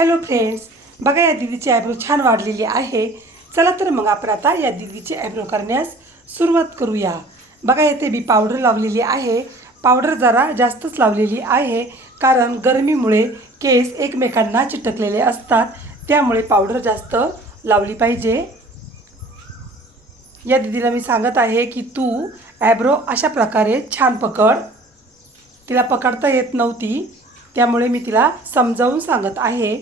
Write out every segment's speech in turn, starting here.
Hello friends, बघा या दीदीची eyebrow छान वाढलेली आहे. चला तर मग आपण आता या दीदीची आयब्रो करण्यास सुरुवात करूया. बघा येथे मी पावडर लावलेली आहे. पावडर जरा जास्तच लावलेली आहे कारण गरमीमुळे केस एकमेकांना चिटकलेले असतात, त्यामुळे पावडर जास्त लावली पाहिजे. या दीदीला मी सांगत आहे की तू आयब्रो अशा प्रकारे छान पकड. तिला पकडता येत नव्हती, त्यामुळे मी तिला समजावून सांगत आहे.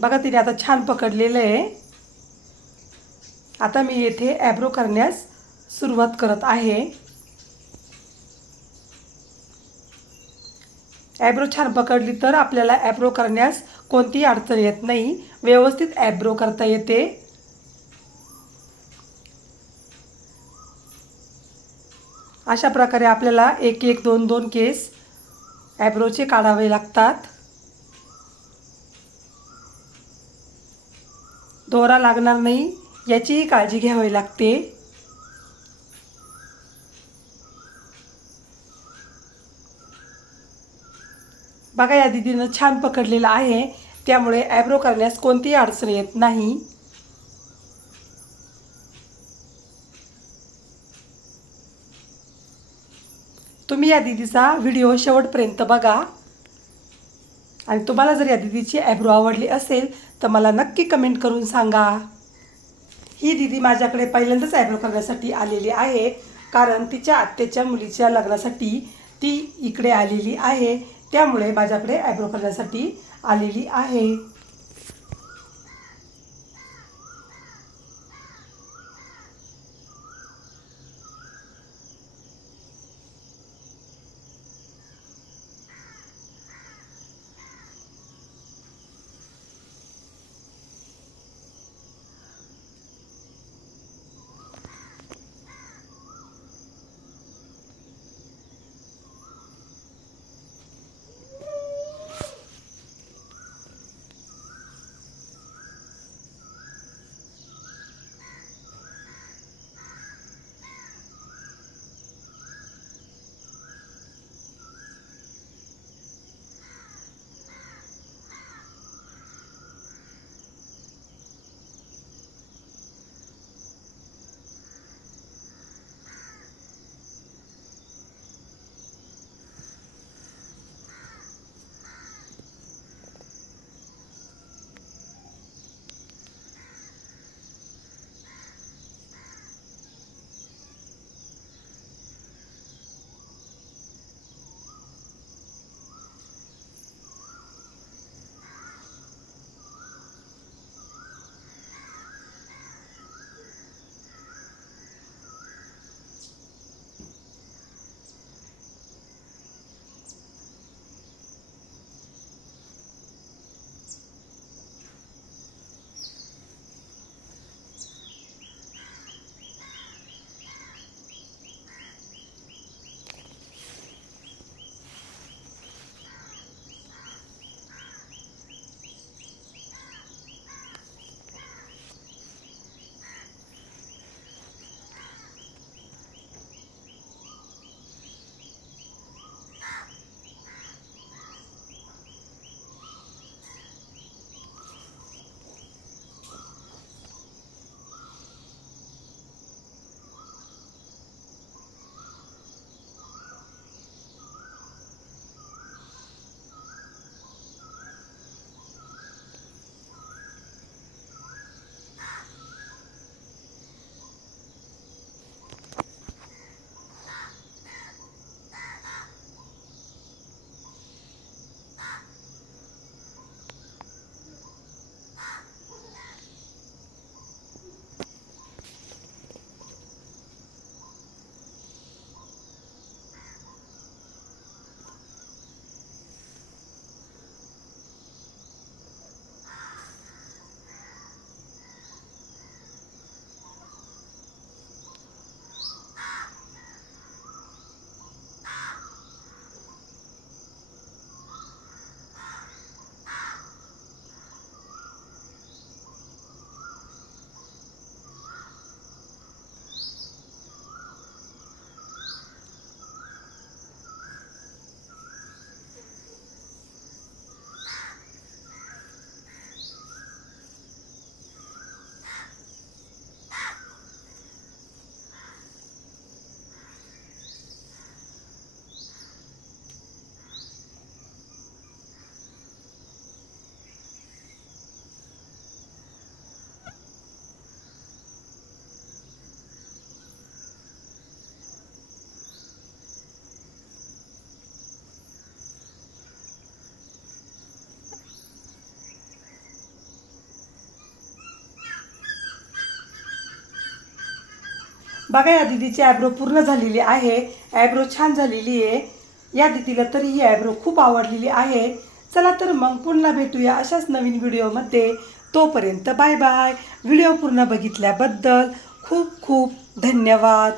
बघा तिने आता छान पकडलेलं आहे. आता मी येथे आयब्रो करण्यास सुरुवात करत आहे. आयब्रो छान पकडली तर आपल्याला आयब्रो करण्यास कोणतीही अडचण येत नाही, व्यवस्थित आयब्रो करता येते. अशा प्रकारे आपल्याला एक एक दोन दोन केस आयब्रोचे काढावे लागतात. दोरा लागणार नाही याचीही काळजी घ्यावी लागते. बघा या दीदीनं छान पकडलेलं आहे, त्यामुळे आयब्रो करण्यास कोणतीही अडचण येत नाही. तुम्ही या दीदीचा व्हिडिओ शेवटपर्यंत बघा आणि तुम्हाला जर या दीदीची आयब्रो आवडली असेल तर मला नक्की कमेंट करून सांगा. ही दीदी माझ्याकडे पहिल्यांदाच आयब्रो करण्यासाठी आलेली आहे, कारण तिच्या आत्याच्या मुलीच्या लग्नासाठी ती इकडे आलेली आहे, त्यामुळे माझ्याकडे आयब्रो करण्यासाठी आलेली आहे. बघा या दीदीची आयब्रो पूर्ण झालेली आहे. आयब्रो छान झालेली आहे. या दीदीला तर ही आयब्रो खूप आवडलेली आहे. चला तर मग पुन्हा भेटूया अशाच नवीन व्हिडिओमध्ये. तोपर्यंत बाय बाय. व्हिडिओ पूर्ण बघितल्याबद्दल खूप खूप धन्यवाद.